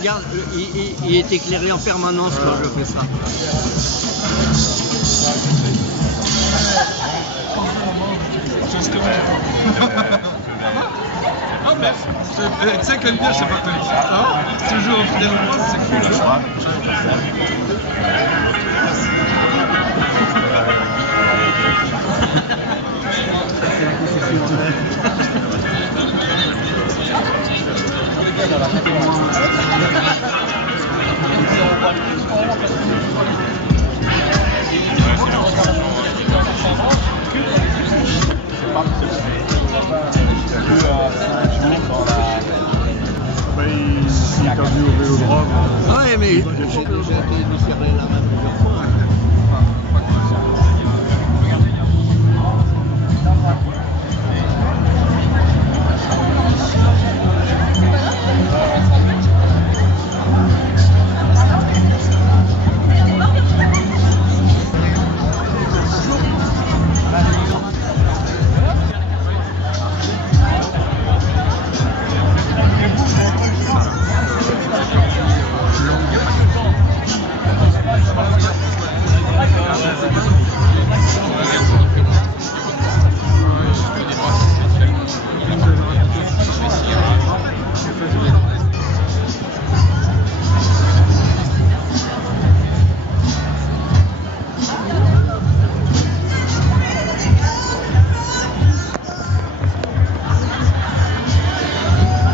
Regarde, il est éclairé en permanence quand je fais ça. Ah mais, tu sais qu'elle vient, je sais pas quoi. Toujours fidèle au poste, c'est cool. Il est perdu au vélodrome. Ouais, mais j'ai déjà été lui serrer la main plusieurs fois.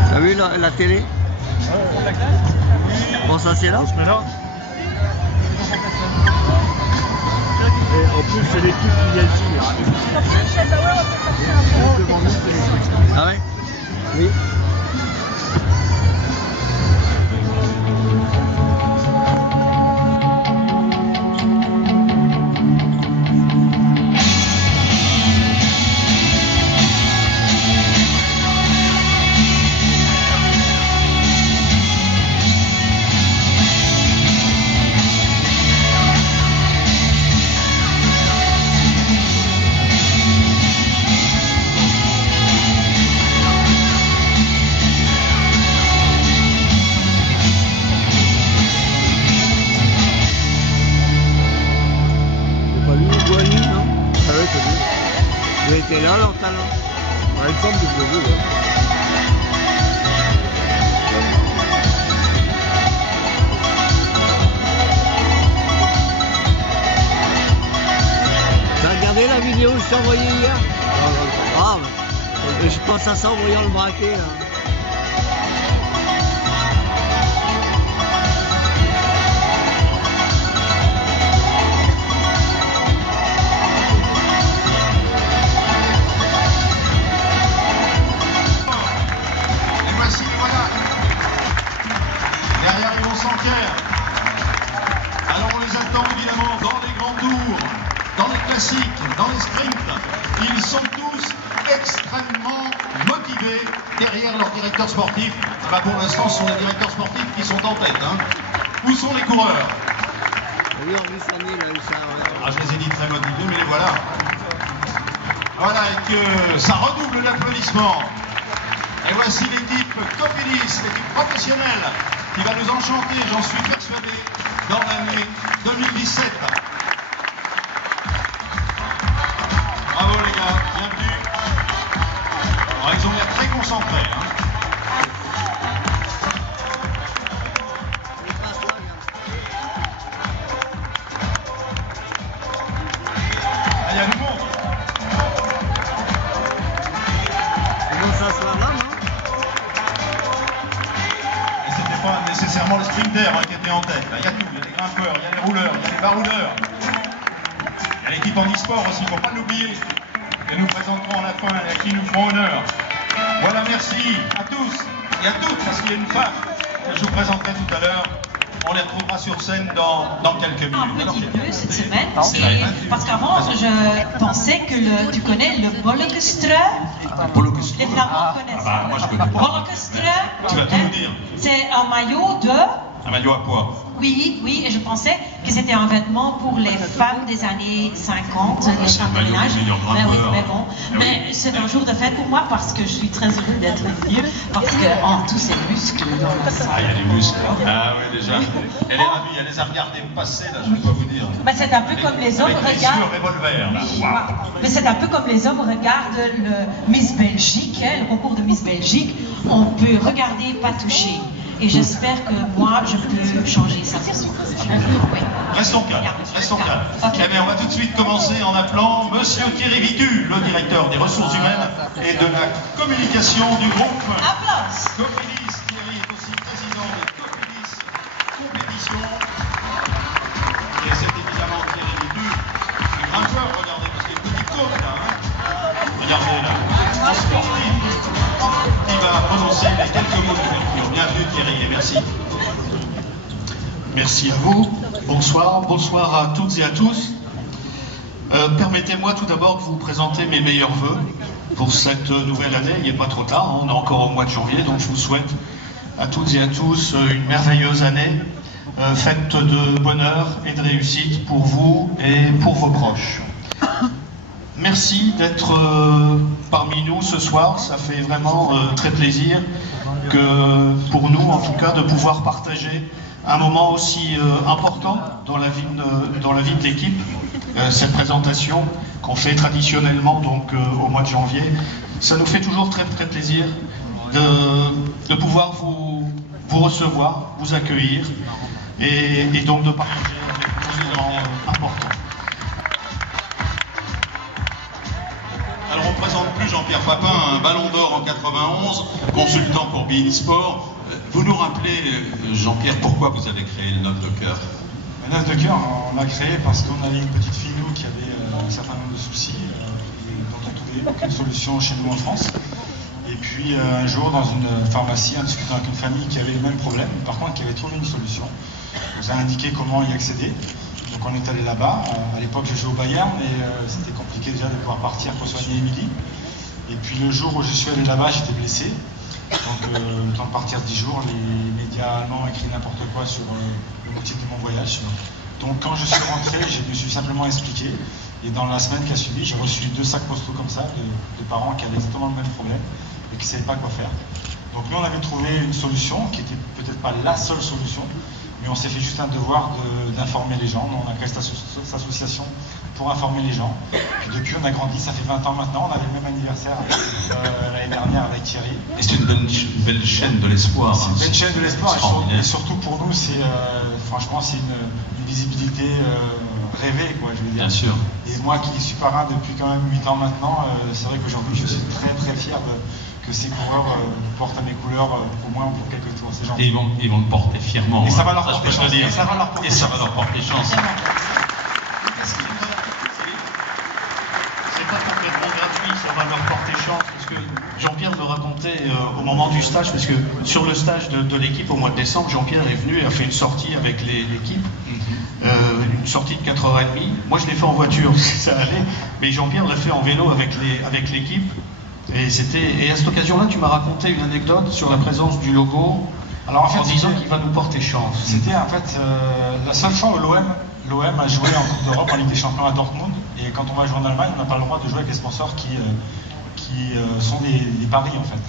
T'as vu la télé? Bon, ça c'est là? On se met là. Et en plus, c'est l'équipe qui vient ici. Ah ouais? Oui. Vous étiez là longtemps? Ouais, il me semble que je l'ai vu. Ouais. T'as regardé la vidéo que je t'ai envoyée hier? Ah, je pense à ça en voyant le braquet là. Alors on les attend évidemment dans les grands tours, dans les classiques, dans les sprints. Ils sont tous extrêmement motivés derrière leur directeur sportif. Bah pour l'instant, ce sont les directeurs sportifs qui sont en tête. Hein. Où sont les coureurs? Ah, je les ai dit très motivés, mais les voilà. Voilà, et que ça redouble d'applaudissements. Et voici l'équipe Cofidis, l'équipe professionnelle, qui va nous enchanter, j'en suis persuadé, dans l'année 2017. Bravo les gars, bienvenue. Alors, ils ont l'air très concentrés. Hein. Ah, il y a du monde. Ils vont s'asseoir là, non? Pas nécessairement les sprinters qui étaient en tête. Il y a tout, il y a les grimpeurs, il y a les rouleurs, il y a les baroudeurs. Il y a l'équipe en e-sport aussi, il ne faut pas l'oublier. Que nous présenterons à la fin et à qui nous ferons honneur. Voilà, merci à tous et à toutes, parce qu'il y a une femme que je vous présenterai tout à l'heure. On les retrouvera sur scène dans quelques minutes. Un petit peu cette semaine, parce qu'avant je pensais que tu connais le Bollekestreu. Les Flamands connaissent. Moi je connais pas. Bollekestreu, Tu vas tout nous dire. c'est un maillot de Un maillot à poids. Oui, oui, et je pensais que c'était un vêtement pour les femmes des années 50, les femmes de ménage. Mais oui, mais bon. Mais c'est un jour de fête pour moi parce que je suis très heureux d'être venue, parce que tous ces muscles dans la salle. Ah, il y a des muscles. Ah oui, déjà. Elle est ravie, elle les a regardés passer, là, je ne peux pas vous dire. Bah, c'est un peu comme les hommes regardent. Revolver, là. Wow. Mais c'est un peu comme les hommes regardent le Miss Belgique, hein, le concours de Miss Belgique. On peut regarder, pas toucher. Et j'espère que moi, je peux changer ça. Oui. Restons calmes, restons calmes. Okay. Eh bien, on va tout de suite commencer en appelant Monsieur Thierry Vitu, le directeur des ressources humaines et de la communication du groupe. Applaudissements. Copélis. Thierry est aussi président de Copélis Compétition. Et c'est évidemment Thierry Vitu, le grimpeur, regardez, parce qu'il y a une petite côte là. Hein. Regardez là, un sportif qui va prononcer les quelques mots d'ouverture. Bienvenue Thierry et merci. Merci à vous. Bonsoir. Bonsoir à toutes et à tous. Permettez-moi tout d'abord de vous présenter mes meilleurs vœux pour cette nouvelle année. Il n'est pas trop tard, hein, on est encore au mois de janvier, donc je vous souhaite à toutes et à tous une merveilleuse année, faite de bonheur et de réussite pour vous et pour vos proches. Merci d'être parmi nous ce soir, ça fait vraiment très plaisir que pour nous en tout cas de pouvoir partager un moment aussi important dans la vie de l'équipe, cette présentation qu'on fait traditionnellement donc au mois de janvier. Ça nous fait toujours très très plaisir de pouvoir vous recevoir, vous accueillir et donc de partager avec vous des moments importants. Alors on ne présente plus Jean-Pierre Papin, un ballon d'or en 91, consultant pour beIN Sport. Vous nous rappelez, Jean-Pierre, pourquoi vous avez créé le Note de Cœur? Le Note de Cœur, on l'a créé parce qu'on avait une petite fille, nous, qui avait un certain nombre de soucis, dont on ne trouvait aucune solution chez nous en France. Et puis un jour, dans une pharmacie, en discutant avec une famille qui avait le même problème, par contre qui avait trouvé une solution, on nous a indiqué comment y accéder. Donc on est allé là-bas. À l'époque, je jouais au Bayern et c'était compliqué déjà de pouvoir partir pour soigner Émilie. Et puis le jour où je suis allé là-bas, j'étais blessé. Donc le temps de partir 10 jours, les médias allemands ont écrit n'importe quoi sur le motif de mon voyage. Donc quand je suis rentré, je me suis simplement expliqué. Et dans la semaine qui a suivi, j'ai reçu 2 sacs postaux comme ça de parents qui avaient exactement le même problème et qui ne savaient pas quoi faire. Donc nous, on avait trouvé une solution qui n'était peut-être pas la seule solution, mais on s'est fait juste un devoir d'informer les gens. On a créé cette association pour informer les gens. Puis depuis, on a grandi, ça fait 20 ans maintenant. On avait le même anniversaire l'année dernière avec Thierry. Et c'est une belle chaîne de l'espoir. C'est une belle chaîne de l'espoir. Et surtout pour nous, c'est franchement, c'est une visibilité rêvée, quoi, je veux dire. Bien sûr. Et moi qui suis parrain depuis quand même 8 ans maintenant, c'est vrai qu'aujourd'hui, je suis très très fier que ces coureurs portent mes couleurs au moins pour quelques tours. C'est gentil. Et ils vont le porter fièrement. Et ça va leur porter chance. Et ça va leur porter chance. C'est pas complètement gratuit, ça va leur porter chance, parce que Jean-Pierre me racontait au moment du stage, parce que sur le stage de l'équipe au mois de décembre, Jean-Pierre est venu et a fait une sortie avec l'équipe, une sortie de 4h30. Moi je l'ai fait en voiture, ça allait, mais Jean-Pierre l'a fait en vélo avec l'équipe. Et à cette occasion-là, tu m'as raconté une anecdote sur la présence du logo, alors en disant qu'il va nous porter chance. C'était en fait la seule fois où l'OM a joué en Coupe d'Europe, en Ligue des Champions à Dortmund. Et quand on va jouer en Allemagne, on n'a pas le droit de jouer avec des sponsors qui sont des paris en fait.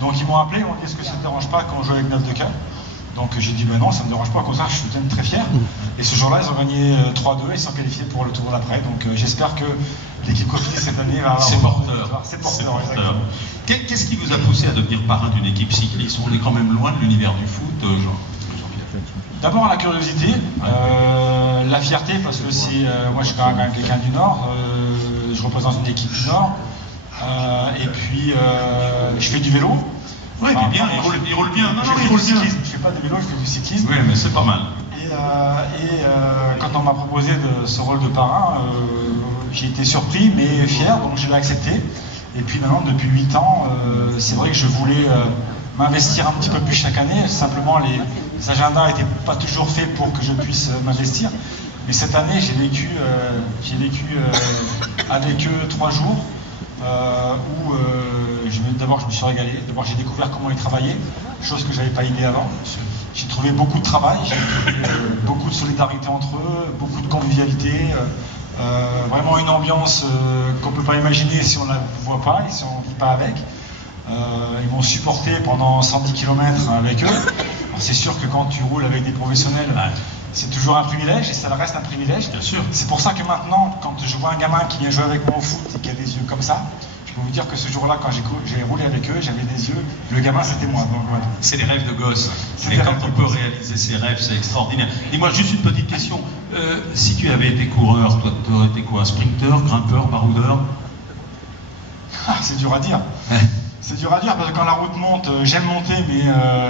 Donc ils m'ont appelé, ils m'ont dit est-ce que ça ne te dérange pas quand on joue avec Note de Cœur? Donc j'ai dit ben non, ça ne me dérange pas, au contraire je suis quand même très fier. Et ce jour-là, ils ont gagné 3-2 et ils sont qualifiés pour le tour d'après. Donc j'espère que l'équipe Copélis cette année va... C'est porteur. C'est porteur. Qu'est-ce qui vous a poussé à devenir parrain d'une équipe cycliste? On est quand même loin de l'univers du foot, Jean-Pierre. D'abord la curiosité, la fierté, parce que moi je suis quand même quelqu'un du Nord, je représente une équipe du Nord, et puis je fais du vélo. Oui, mais bien, il roule bien. Non, il roule bien. Je fais pas de vélo, je fais du cyclisme. Oui, mais c'est pas mal. Et quand on m'a proposé ce rôle de parrain, j'ai été surpris mais fier, donc je l'ai accepté. Et puis maintenant, depuis 8 ans, c'est vrai que je voulais m'investir un petit peu plus chaque année. Simplement, les agendas n'étaient pas toujours faits pour que je puisse m'investir. Mais cette année, j'ai vécu avec eux 3 jours où d'abord je me suis régalé. D'abord j'ai découvert comment ils travaillaient, chose que je n'avais pas idée avant. J'ai trouvé beaucoup de travail, j'ai trouvé beaucoup de solidarité entre eux, beaucoup de convivialité, vraiment une ambiance qu'on ne peut pas imaginer si on ne la voit pas et si on ne vit pas avec. Ils m'ont supporté pendant 110 km avec eux. C'est sûr que quand tu roules avec des professionnels, c'est toujours un privilège et ça reste un privilège. Bien sûr. C'est pour ça que maintenant, quand je vois un gamin qui vient jouer avec moi au foot et qui a des yeux comme ça, je peux vous dire que ce jour-là, quand j'ai roulé avec eux, j'avais des yeux, le gamin c'était moi. Donc, voilà. C'est des rêves de gosse. C'est Et des quand rêves on de peut gosse. réaliser ses rêves, c'est extraordinaire. Dis-moi juste une petite question. Si tu avais été coureur, toi, tu aurais été quoi? Sprinter, grimpeur, baroudeur? Ah, c'est dur à dire. Ouais. C'est dur à dire parce que quand la route monte, j'aime monter, mais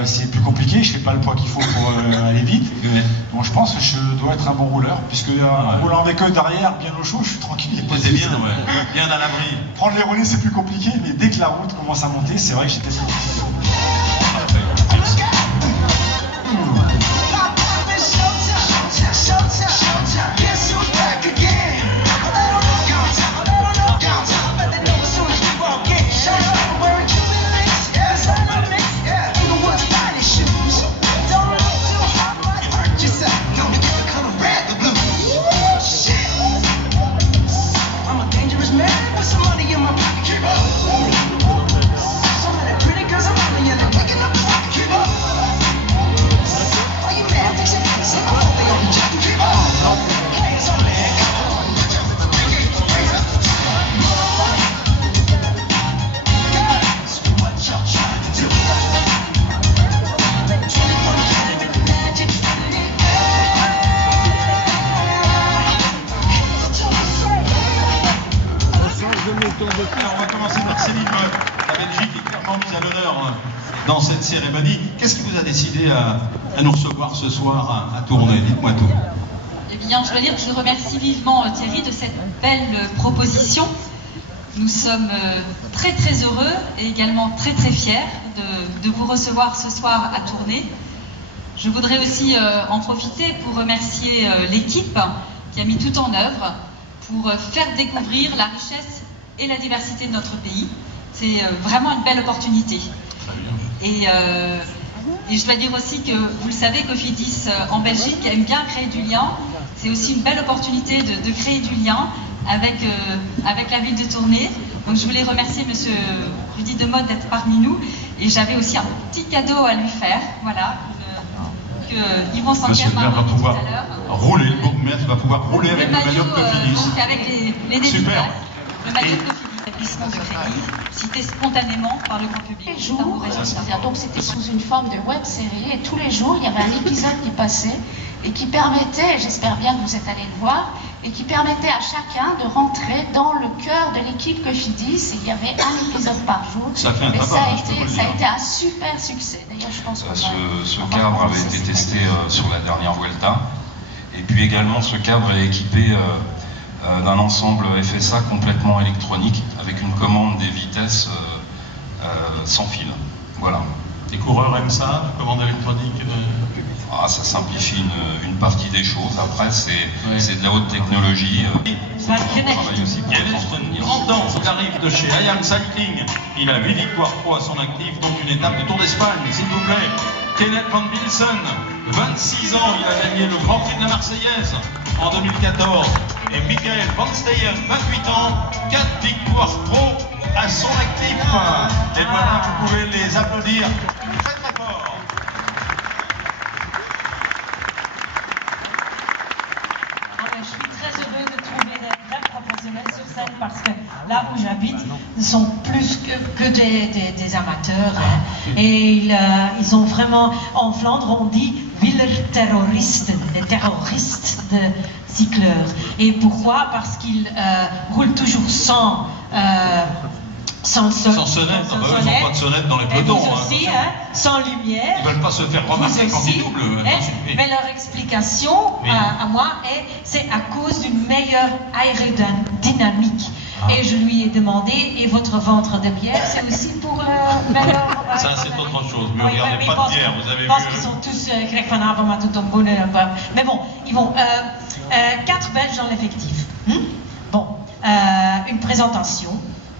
c'est plus compliqué. Je fais pas le poids qu'il faut pour aller vite. Ouais. Bon, je pense que je dois être un bon rouleur, puisque en roulant avec eux derrière, bien au chaud, je suis tranquille. T'étais bien, ouais. Bien à l'abri. Prendre les relais, c'est plus compliqué, mais dès que la route commence à monter, c'est vrai que j'étais sorti. Alors, on va commencer par Céline. La Belgique est clairement mise à l'honneur dans cette cérémonie. Qu'est-ce qui vous a décidé à nous recevoir ce soir à Tournai? Dites-moi tout. Eh bien, je dois dire que je remercie vivement Thierry de cette belle proposition. Nous sommes très très heureux et également très très fiers de vous recevoir ce soir à Tournai. Je voudrais aussi en profiter pour remercier l'équipe qui a mis tout en œuvre pour faire découvrir la richesse et la diversité de notre pays. C'est vraiment une belle opportunité. Et je dois dire aussi que, vous le savez, Cofidis en Belgique aime bien créer du lien. C'est aussi une belle opportunité de créer du lien avec la ville de Tournai. Donc je voulais remercier Monsieur Rudy Demotte d'être parmi nous. Et j'avais aussi un petit cadeau à lui faire. Voilà. Que Yvon Sanker m'a va pouvoir tout à l'heure. rouler, le bourgmestre va pouvoir rouler avec le maillot de Cofidis. Donc avec les dédicaces, Super. le maillot de Cofidis, l'établissement de crédit, cité spontanément par le grand public. Tous les jours, donc c'était sous une forme de web série, et tous les jours il y avait un épisode qui passait et qui permettait, j'espère bien que vous êtes allés le voir, et qui permettait à chacun de rentrer dans le cœur de l'équipe Cofidis. Et il y avait un épisode par jour. Ça fait un et tabac, ça a je peux vous le été dire. un super succès. D'ailleurs, je pense que Ce cadre avait été testé sur la dernière Vuelta. Et puis également, ce cadre est équipé d'un ensemble FSA complètement électronique, avec une commande des vitesses sans fil. Voilà. Les coureurs aiment ça, la commande électronique. Ah, ça simplifie une partie des choses. Après, c'est de la haute technologie. On travaille aussi pour Une grande danse qui arrive de chez IAM Cycling. Il a 8 victoires pro à son actif, donc une étape de Tour d'Espagne, s'il vous plaît. Kenneth Van Bilsen, 26 ans, il a gagné le Grand Prix de la Marseillaise en 2014. Et Michael Van Steyen, 28 ans, 4 victoires pro à son actif. Et voilà, vous pouvez les applaudir très très fort. Je suis très heureux de trouver des vrais professionnels sur scène parce que là où j'habite, ne sont plus que des amateurs. Hein. Et ils ont vraiment, en Flandre, on dit wielerterroristen, des terroristes de cycleurs. Et pourquoi? Parce qu'ils roulent toujours sans sonnette. Sans sonnette, ils n'ont pas de sonnette dans les pelotons. Et vous aussi, hein, sans lumière. Ils ne veulent pas se faire remarquer quand ils doublent. Mais leur explication à moi c'est à cause d'une meilleure aérodynamique. Et je lui ai demandé, et votre ventre de bière, c'est aussi pour le meilleur. Ça, c'est autre chose. Mais regardez, pas de bière, vous avez vu. Je pense qu'ils sont tous Greg Van Avermaet, tout en bonheur. Mais bon, ils vont. 4 Belges dans l'effectif. Bon, une présentation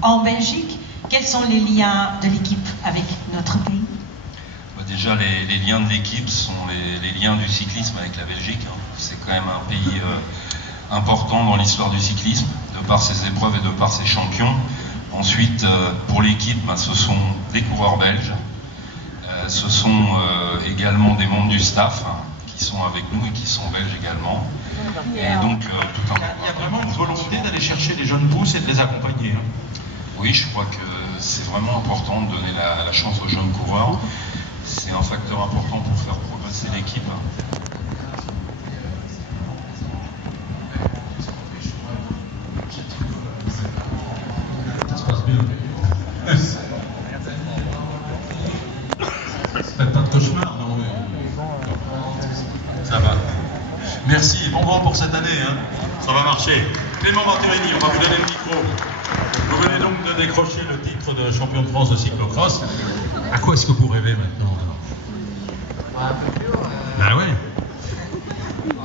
en Belgique. Quels sont les liens de l'équipe avec notre pays? déjà les liens de l'équipe sont les liens du cyclisme avec la Belgique. Hein. C'est quand même un pays important dans l'histoire du cyclisme, de par ses épreuves et de par ses champions. Ensuite, pour l'équipe, ce sont des coureurs belges. Ce sont également des membres du staff qui sont avec nous et qui sont belges également. Et donc, tout un... Il y a vraiment une volonté d'aller chercher les jeunes pousses et de les accompagner. Hein. Oui, je crois que c'est vraiment important de donner la chance aux jeunes coureurs. C'est un facteur important pour faire progresser l'équipe. Ça se passe bien. Faites pas de cauchemar, non mais... Ça va. Merci et bon vent pour cette année. Hein. Ça va marcher. Clément Martirini, on va vous donner le micro. Vous venez donc de décrocher le titre de champion de France de cyclocross. À quoi est-ce que vous rêvez maintenant? Un peu plus haut. Ah ouais.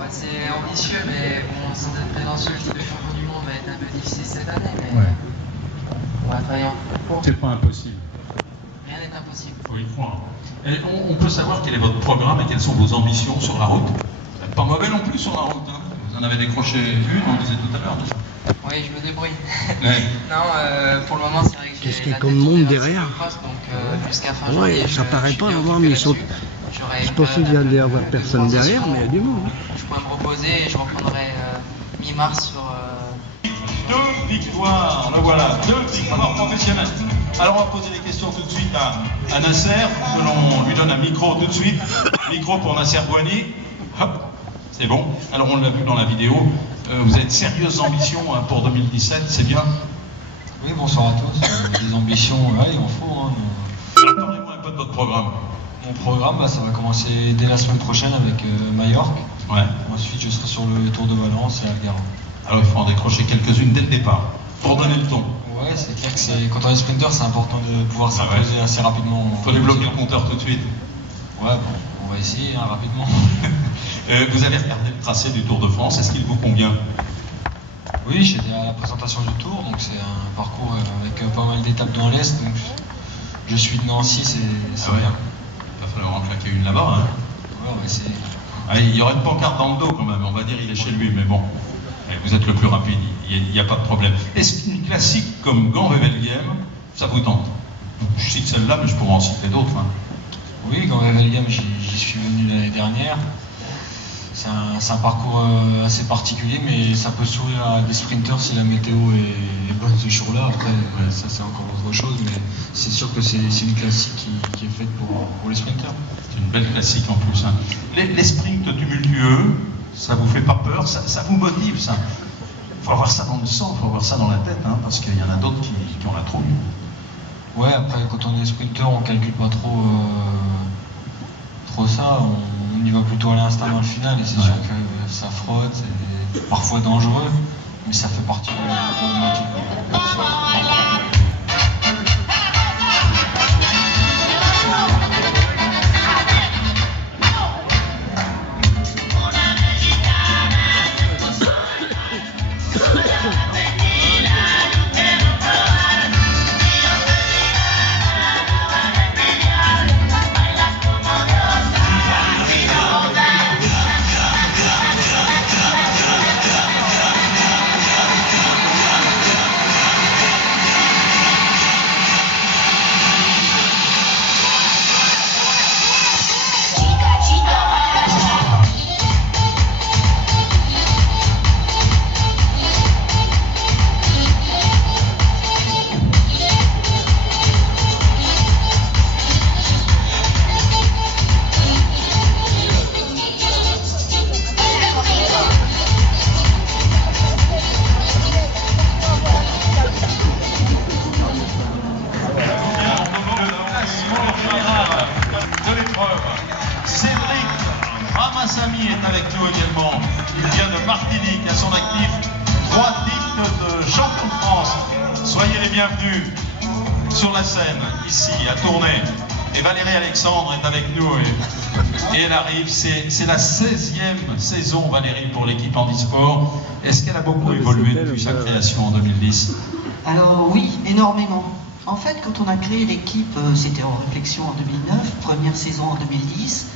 C'est ambitieux, mais bon, sans être prétentieux, je trouve que le champion du monde va être un peu difficile cette année. Mais Ouais. on va travailler en cours. C'est pas impossible. Rien n'est impossible. Faut y croire. Et on peut savoir quel est votre programme et quelles sont vos ambitions sur la route? Vous n'êtes pas mauvais non plus sur la route. Hein. Vous en avez décroché une, on le disait tout à l'heure déjà. Oui, je me débrouille. Ouais. Non, pour le moment, c'est vrai que j'ai. Qu'est-ce qu'il y a comme monde derrière? Donc jusqu'à fin janvier. Ouais, ça paraît pas avoir, mais ils sont. Je pensais qu'il y allait avoir personne derrière, mais il y a du monde. Je pourrais me reposer et je reprendrai mi-mars sur. 2 victoires, le voilà, 2 victoires professionnelles. Alors on va poser des questions tout de suite à Nasser, que l'on lui donne un micro tout de suite. Micro pour Nasser Bouhanni. Hop, c'est bon. Alors on l'a vu dans la vidéo, vous avez de sérieuses ambitions pour 2017, c'est bien? Oui, bonsoir à tous. Des ambitions, il en faut. Hein. Parlez-moi un peu de votre programme. Mon programme, ça va commencer dès la semaine prochaine avec Majorque. Ouais. Ensuite, je serai sur le Tour de Valence et Algarve. Alors il faut en décrocher quelques-unes dès le départ, pour donner le ton. Ouais, c'est clair que quand on est sprinter, c'est important de pouvoir s'imposer assez rapidement. Il faut débloquer le compteur tout de suite. Ouais, bon, on va essayer rapidement. Vous avez regardé le tracé du Tour de France, est-ce qu'il vous convient? Oui, j'étais à la présentation du Tour, donc c'est un parcours avec pas mal d'étapes dans l'Est, donc je suis de Nancy, c'est bien. Il va falloir en claquer une là-bas. Hein. Ouais, on va essayer. Il y aurait une pancarte dans le dos quand même, on va dire il est chez lui, mais bon, vous êtes le plus rapide, il n'y a pas de problème. Est-ce qu'une classique comme Gand-Wevelgem, ça vous tente? Je cite celle-là, mais je pourrais en citer d'autres. Hein. Oui, Gand-Wevelgem, j'y suis venu l'année dernière. C'est un parcours assez particulier, mais ça peut sourire à des sprinters si la météo est bonne ce jour-là. Après, ça c'est encore autre chose, mais c'est sûr que c'est une classique qui est faite pour les sprinters. C'est une belle classique en plus. Hein. Les sprints tumultueux, ça vous fait pas peur, ça vous motive ça? Il faut avoir ça dans le sang, il faut avoir ça dans la tête, hein, parce qu'il y en a d'autres qui ont la trouille. Ouais, après quand on est sprinter, on calcule pas trop ça, on y va plutôt à l'instinct dans le final, et c'est sûr que ça frotte, c'est parfois dangereux, mais ça fait partie de la problématique. Ramassamy est avec nous également. Il vient de Martinique, à son actif 3 titres de champion de France. Soyez les bienvenus sur la scène, ici, à Tournai. Et Valérie Alexandre est avec nous et elle arrive. C'est la 16e saison, Valérie, pour l'équipe handisport. Est-ce qu'elle a beaucoup évolué depuis sa création en 2010? Alors oui, énormément. En fait, quand on a créé l'équipe, c'était en réflexion en 2009, première saison en 2010,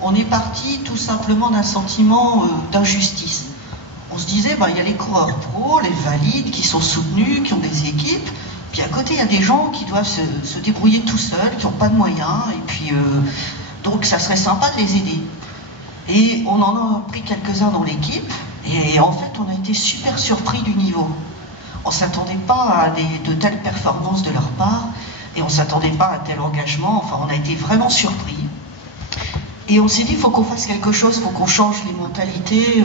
on est parti tout simplement d'un sentiment d'injustice. On se disait, il y a les coureurs pros, les valides qui sont soutenus, qui ont des équipes, puis à côté il y a des gens qui doivent se débrouiller tout seuls, qui n'ont pas de moyens, et puis donc ça serait sympa de les aider. Et on en a pris quelques-uns dans l'équipe, et en fait on a été super surpris du niveau. On ne s'attendait pas à de telles performances de leur part, et on ne s'attendait pas à tel engagement, enfin on a été vraiment surpris. Et on s'est dit, il faut qu'on fasse quelque chose, il faut qu'on change les mentalités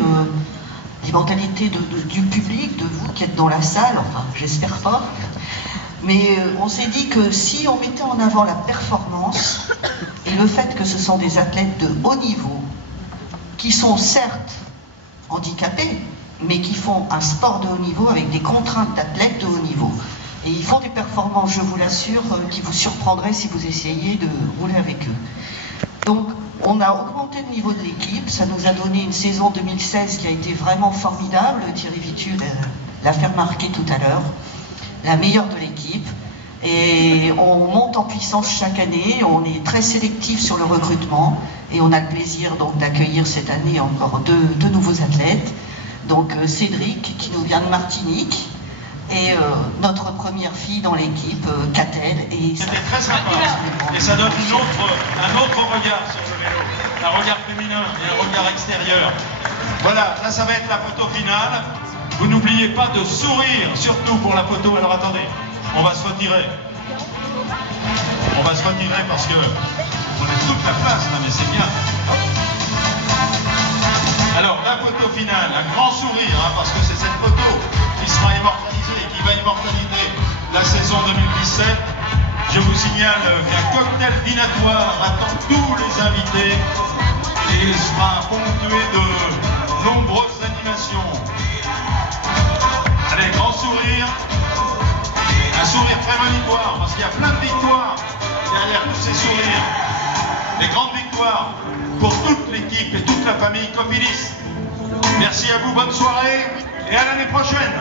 du public, de vous qui êtes dans la salle, enfin j'espère pas. Mais on s'est dit que si on mettait en avant la performance et le fait que ce sont des athlètes de haut niveau, qui sont certes handicapés, mais qui font un sport de haut niveau avec des contraintes d'athlètes de haut niveau. Et ils font des performances, je vous l'assure, qui vous surprendraient si vous essayiez de rouler avec eux. Donc, on a augmenté le niveau de l'équipe, ça nous a donné une saison 2016 qui a été vraiment formidable. Thierry Vitu l'a fait remarquer tout à l'heure, la meilleure de l'équipe. Et on monte en puissance chaque année, on est très sélectif sur le recrutement et on a le plaisir donc d'accueillir cette année encore deux nouveaux athlètes. Donc Cédric qui nous vient de Martinique et notre première fille dans l'équipe, Catel. C'était très sympa et ça donne un autre regard sur le vélo, un regard féminin et un regard extérieur. Voilà, là ça va être la photo finale. Vous n'oubliez pas de sourire, surtout pour la photo. Alors attendez, on va se retirer. On va se retirer parce que on a toute la place là, mais c'est bien. Alors la photo finale, un grand sourire, parce que c'est cette photo qui sera immortalisée et qui va immortaliser la saison 2017. Je vous signale qu'un cocktail dînatoire attend tous les invités et il sera ponctué de nombreuses animations. Allez, grand sourire, un sourire prémonitoire, parce qu'il y a plein de victoires derrière tous ces sourires. Des grandes victoires pour toute l'équipe et toute la famille Cofidis. Merci à vous, bonne soirée et à l'année prochaine.